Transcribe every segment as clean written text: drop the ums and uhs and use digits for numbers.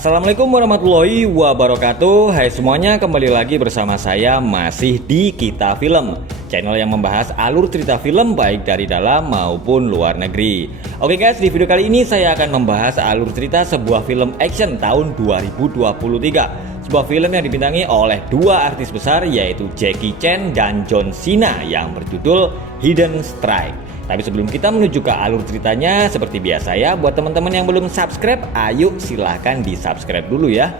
Assalamualaikum warahmatullahi wabarakatuh. Hai semuanya, kembali lagi bersama saya masih di Kita Film, channel yang membahas alur cerita film baik dari dalam maupun luar negeri. Oke guys, di video kali ini saya akan membahas alur cerita sebuah film action tahun 2023. Sebuah film yang dibintangi oleh dua artis besar, yaitu Jackie Chan dan John Cena, yang berjudul Hidden Strike. Tapi sebelum kita menuju ke alur ceritanya, seperti biasa ya, buat teman-teman yang belum subscribe, ayo silahkan di subscribe dulu ya.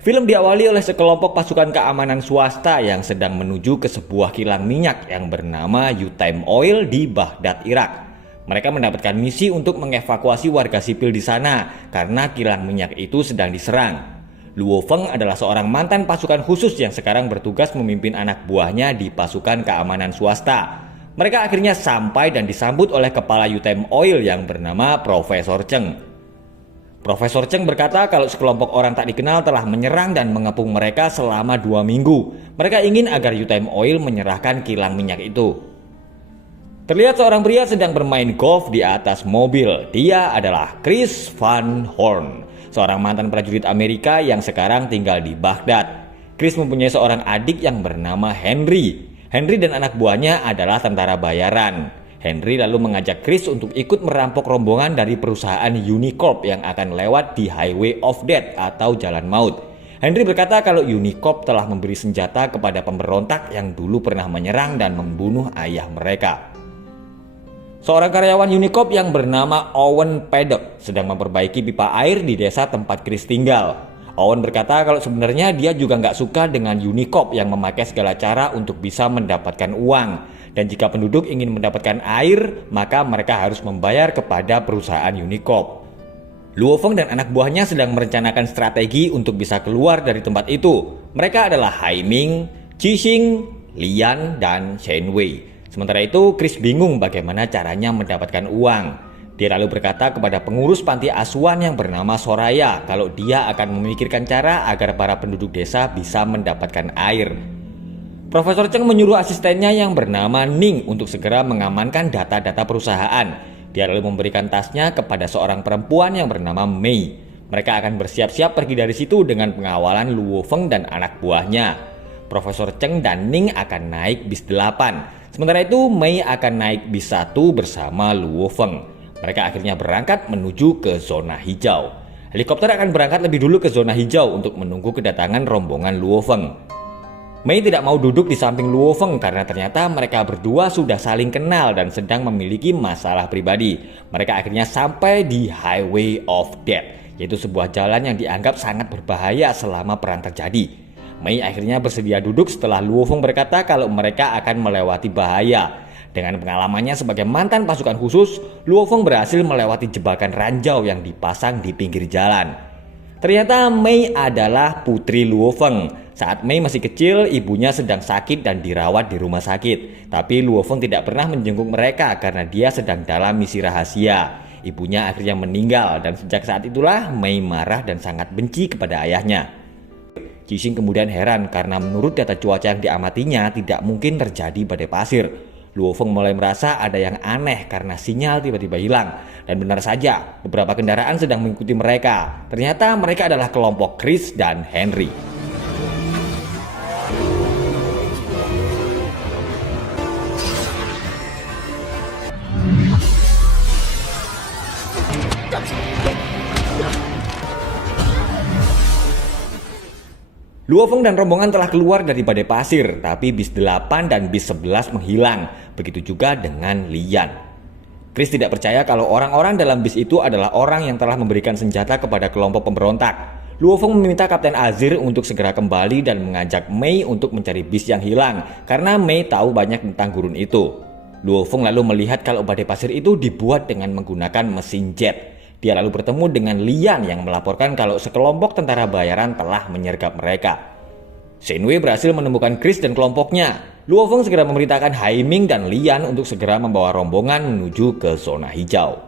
Film diawali oleh sekelompok pasukan keamanan swasta yang sedang menuju ke sebuah kilang minyak yang bernama Yutime Oil di Baghdad, Irak. Mereka mendapatkan misi untuk mengevakuasi warga sipil di sana karena kilang minyak itu sedang diserang. Luo Feng adalah seorang mantan pasukan khusus yang sekarang bertugas memimpin anak buahnya di pasukan keamanan swasta. Mereka akhirnya sampai dan disambut oleh kepala Yutime Oil yang bernama Profesor Cheng. Profesor Cheng berkata kalau sekelompok orang tak dikenal telah menyerang dan mengepung mereka selama 2 minggu. Mereka ingin agar Yutime Oil menyerahkan kilang minyak itu. Terlihat seorang pria sedang bermain golf di atas mobil. Dia adalah Chris Van Horn, seorang mantan prajurit Amerika yang sekarang tinggal di Baghdad. Chris mempunyai seorang adik yang bernama Henry. Henry dan anak buahnya adalah tentara bayaran. Henry lalu mengajak Chris untuk ikut merampok rombongan dari perusahaan Unicorp yang akan lewat di Highway of Death atau Jalan Maut. Henry berkata kalau Unicorp telah memberi senjata kepada pemberontak yang dulu pernah menyerang dan membunuh ayah mereka. Seorang karyawan Unicorp yang bernama Owen Paddock sedang memperbaiki pipa air di desa tempat Chris tinggal. Owen berkata kalau sebenarnya dia juga nggak suka dengan Unicorp yang memakai segala cara untuk bisa mendapatkan uang. Dan jika penduduk ingin mendapatkan air, maka mereka harus membayar kepada perusahaan Unicorp. Luo Feng dan anak buahnya sedang merencanakan strategi untuk bisa keluar dari tempat itu. Mereka adalah Hai Ming, Qi Xing, Lian, dan Shen Wei. Sementara itu, Chris bingung bagaimana caranya mendapatkan uang. Dia lalu berkata kepada pengurus panti asuhan yang bernama Soraya kalau dia akan memikirkan cara agar para penduduk desa bisa mendapatkan air. Profesor Cheng menyuruh asistennya yang bernama Ning untuk segera mengamankan data-data perusahaan. Dia lalu memberikan tasnya kepada seorang perempuan yang bernama Mei. Mereka akan bersiap-siap pergi dari situ dengan pengawalan Luo Feng dan anak buahnya. Profesor Cheng dan Ning akan naik bis 8. Sementara itu Mei akan naik bis 1 bersama Luo Feng. Mereka akhirnya berangkat menuju ke zona hijau. Helikopter akan berangkat lebih dulu ke zona hijau untuk menunggu kedatangan rombongan Luo Feng. Mei tidak mau duduk di samping Luo Feng karena ternyata mereka berdua sudah saling kenal dan sedang memiliki masalah pribadi. Mereka akhirnya sampai di Highway of Death, yaitu sebuah jalan yang dianggap sangat berbahaya selama perang terjadi. Mei akhirnya bersedia duduk setelah Luo Feng berkata kalau mereka akan melewati bahaya. Dengan pengalamannya sebagai mantan pasukan khusus, Luo Feng berhasil melewati jebakan ranjau yang dipasang di pinggir jalan. Ternyata Mei adalah putri Luo Feng. Saat Mei masih kecil, ibunya sedang sakit dan dirawat di rumah sakit. Tapi Luo Feng tidak pernah menjenguk mereka karena dia sedang dalam misi rahasia. Ibunya akhirnya meninggal dan sejak saat itulah Mei marah dan sangat benci kepada ayahnya. Qi Xing kemudian heran karena menurut data cuaca yang diamatinya tidak mungkin terjadi badai pasir. Luo Feng mulai merasa ada yang aneh karena sinyal tiba-tiba hilang. Dan benar saja, beberapa kendaraan sedang mengikuti mereka. Ternyata mereka adalah kelompok Chris dan Henry. Luo Feng dan rombongan telah keluar dari badai pasir, tapi bis 8 dan bis 11 menghilang. Begitu juga dengan Lian. Chris tidak percaya kalau orang-orang dalam bis itu adalah orang yang telah memberikan senjata kepada kelompok pemberontak. Luo Feng meminta Kapten Azir untuk segera kembali dan mengajak Mei untuk mencari bis yang hilang, karena Mei tahu banyak tentang gurun itu. Luo Feng lalu melihat kalau badai pasir itu dibuat dengan menggunakan mesin jet. Dia lalu bertemu dengan Lian yang melaporkan kalau sekelompok tentara bayaran telah menyergap mereka. Shen Wei berhasil menemukan Chris dan kelompoknya. Luo Feng segera memerintahkan Hai Ming dan Lian untuk segera membawa rombongan menuju ke zona hijau.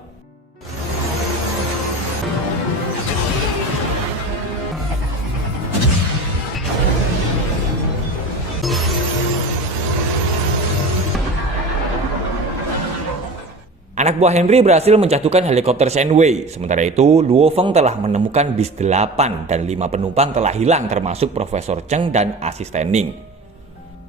Anak Anak buah Henry berhasil menjatuhkan helikopter Shenwei. Sementara itu, Luo Feng telah menemukan bis 8 dan 5 penumpang telah hilang termasuk Profesor Cheng dan asisten Ning.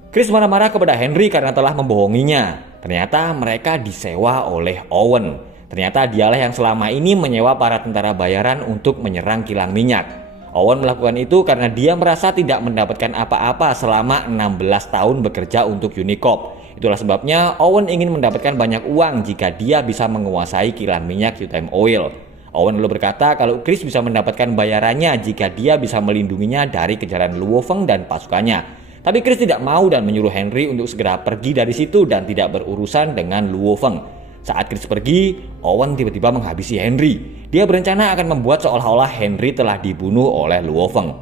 Chris marah-marah kepada Henry karena telah membohonginya. Ternyata mereka disewa oleh Owen. Ternyata dialah yang selama ini menyewa para tentara bayaran untuk menyerang kilang minyak. Owen melakukan itu karena dia merasa tidak mendapatkan apa-apa selama 16 tahun bekerja untuk Unicorp. Itulah sebabnya Owen ingin mendapatkan banyak uang jika dia bisa menguasai kilang minyak Yutime Oil. Owen lalu berkata kalau Chris bisa mendapatkan bayarannya jika dia bisa melindunginya dari kejaran Luo Feng dan pasukannya. Tapi Chris tidak mau dan menyuruh Henry untuk segera pergi dari situ dan tidak berurusan dengan Luo Feng. Saat Chris pergi, Owen tiba-tiba menghabisi Henry. Dia berencana akan membuat seolah-olah Henry telah dibunuh oleh Luo Feng.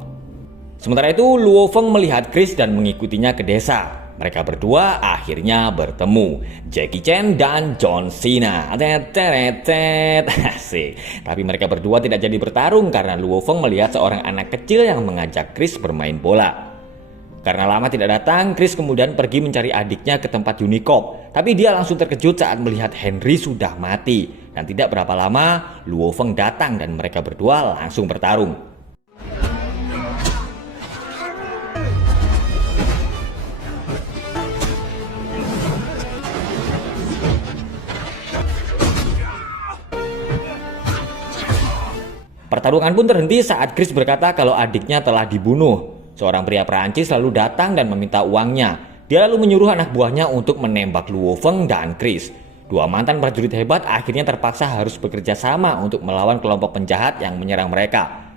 Sementara itu, Luo Feng melihat Chris dan mengikutinya ke desa. Mereka berdua akhirnya bertemu, Jackie Chan dan John Cena. Asik. Tapi mereka berdua tidak jadi bertarung karena Luo Feng melihat seorang anak kecil yang mengajak Chris bermain bola. Karena lama tidak datang, Chris kemudian pergi mencari adiknya ke tempat Unicorp. Tapi dia langsung terkejut saat melihat Henry sudah mati. Dan tidak berapa lama, Luo Feng datang dan mereka berdua langsung bertarung. Pertarungan pun terhenti saat Chris berkata kalau adiknya telah dibunuh. Seorang pria Perancis lalu datang dan meminta uangnya. Dia lalu menyuruh anak buahnya untuk menembak Luo Feng dan Chris. Dua mantan prajurit hebat akhirnya terpaksa harus bekerja sama untuk melawan kelompok penjahat yang menyerang mereka.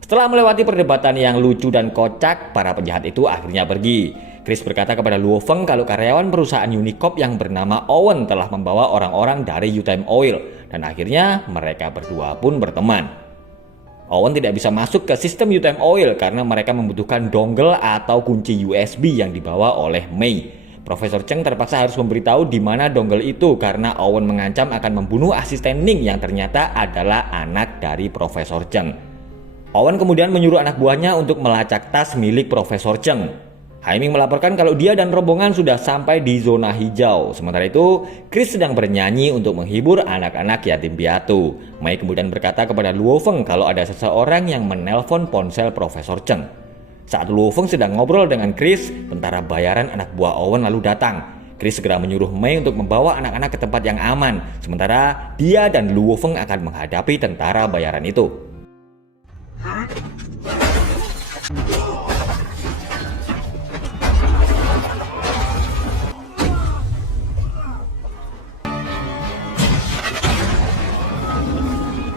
Setelah melewati perdebatan yang lucu dan kocak, para penjahat itu akhirnya pergi. Chris berkata kepada Luo Feng kalau karyawan perusahaan Unicorp yang bernama Owen telah membawa orang-orang dari Yutime Oil. Dan akhirnya mereka berdua pun berteman. Owen tidak bisa masuk ke sistem Yutime Oil karena mereka membutuhkan dongle atau kunci USB yang dibawa oleh Mei. Profesor Cheng terpaksa harus memberitahu di mana dongle itu karena Owen mengancam akan membunuh asisten Ning yang ternyata adalah anak dari Profesor Cheng. Owen kemudian menyuruh anak buahnya untuk melacak tas milik Profesor Cheng. Haiming melaporkan kalau dia dan rombongan sudah sampai di zona hijau. Sementara itu, Chris sedang bernyanyi untuk menghibur anak-anak yatim piatu. Mei kemudian berkata kepada Luo Feng kalau ada seseorang yang menelpon ponsel Profesor Cheng. Saat Luo Feng sedang ngobrol dengan Chris, tentara bayaran anak buah Owen lalu datang. Chris segera menyuruh Mei untuk membawa anak-anak ke tempat yang aman. Sementara dia dan Luo Feng akan menghadapi tentara bayaran itu.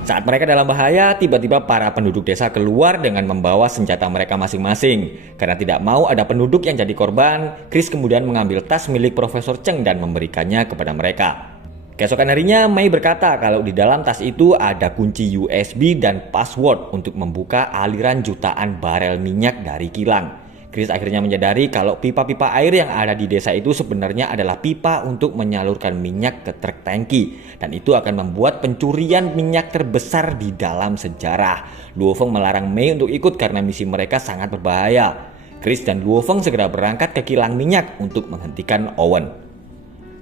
Saat mereka dalam bahaya, tiba-tiba para penduduk desa keluar dengan membawa senjata mereka masing-masing. Karena tidak mau ada penduduk yang jadi korban, Chris kemudian mengambil tas milik Profesor Cheng dan memberikannya kepada mereka. Keesokan harinya, Mei berkata kalau di dalam tas itu ada kunci USB dan password untuk membuka aliran jutaan barel minyak dari kilang. Chris akhirnya menyadari kalau pipa-pipa air yang ada di desa itu sebenarnya adalah pipa untuk menyalurkan minyak ke truk tangki. Dan itu akan membuat pencurian minyak terbesar di dalam sejarah. Luo Feng melarang Mei untuk ikut karena misi mereka sangat berbahaya. Chris dan Luo Feng segera berangkat ke kilang minyak untuk menghentikan Owen.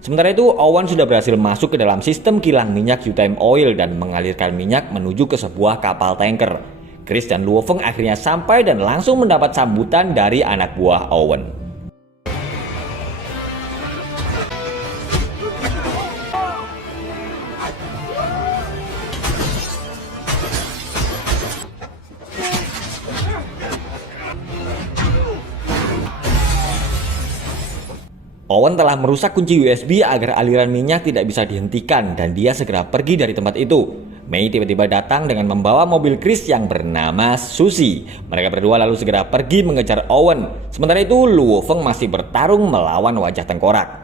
Sementara itu, Owen sudah berhasil masuk ke dalam sistem kilang minyak Yutime Oil dan mengalirkan minyak menuju ke sebuah kapal tanker. Chris dan Luo Feng akhirnya sampai dan langsung mendapat sambutan dari anak buah Owen. Owen telah merusak kunci USB agar aliran minyak tidak bisa dihentikan dan dia segera pergi dari tempat itu. Mei tiba-tiba datang dengan membawa mobil Chris yang bernama Susie. Mereka berdua lalu segera pergi mengejar Owen. Sementara itu, Luo Feng masih bertarung melawan wajah tengkorak.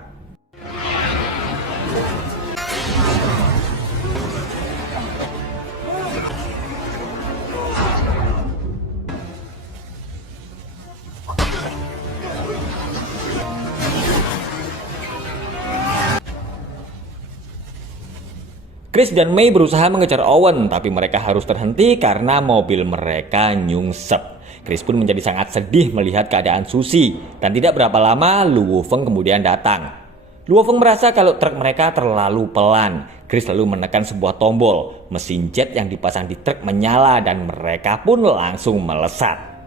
Chris dan Mei berusaha mengejar Owen, tapi mereka harus terhenti karena mobil mereka nyungsep. Chris pun menjadi sangat sedih melihat keadaan Susie, dan tidak berapa lama Luo Feng kemudian datang. Luo Feng merasa kalau truk mereka terlalu pelan. Chris lalu menekan sebuah tombol. Mesin jet yang dipasang di truk menyala dan mereka pun langsung melesat.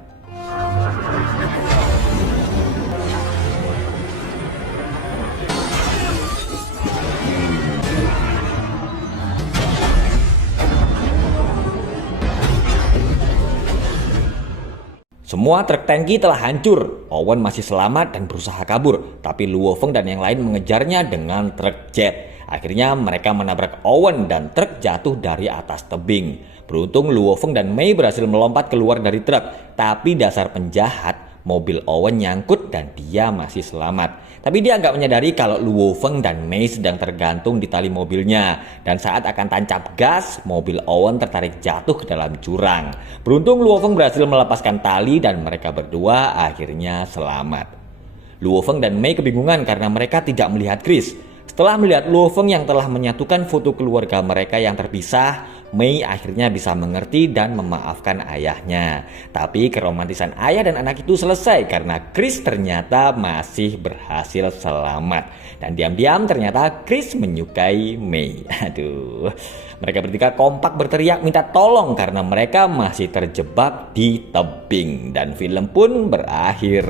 Semua truk tangki telah hancur. Owen masih selamat dan berusaha kabur, tapi Luo Feng dan yang lain mengejarnya dengan truk jet. Akhirnya mereka menabrak Owen dan truk jatuh dari atas tebing. Beruntung Luo Feng dan Mei berhasil melompat keluar dari truk, tapi dasar penjahat, mobil Owen nyangkut dan dia masih selamat. Tapi dia nggak menyadari kalau Luo Feng dan Mei sedang tergantung di tali mobilnya. Dan saat akan tancap gas, mobil Owen tertarik jatuh ke dalam jurang. Beruntung Luo Feng berhasil melepaskan tali dan mereka berdua akhirnya selamat. Luo Feng dan Mei kebingungan karena mereka tidak melihat Chris. Setelah melihat Luo Feng yang telah menyatukan foto keluarga mereka yang terpisah, Mei akhirnya bisa mengerti dan memaafkan ayahnya. Tapi keromantisan ayah dan anak itu selesai karena Chris ternyata masih berhasil selamat. Dan diam-diam ternyata Chris menyukai Mei. Aduh, mereka bertiga kompak berteriak minta tolong karena mereka masih terjebak di tebing. Dan film pun berakhir.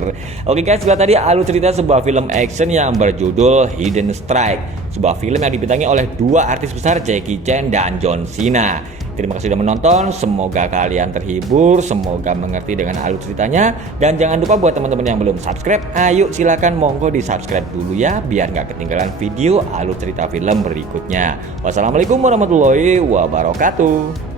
Oke guys, setelah tadi alur cerita sebuah film action yang berjudul Hidden Strike. Sebuah film yang dibintangi oleh dua artis besar, Jackie Chan dan John Cena. Terima kasih sudah menonton, semoga kalian terhibur, semoga mengerti dengan alur ceritanya. Dan jangan lupa buat teman-teman yang belum subscribe, ayo silakan monggo di subscribe dulu ya, biar nggak ketinggalan video alur cerita film berikutnya. Wassalamualaikum warahmatullahi wabarakatuh.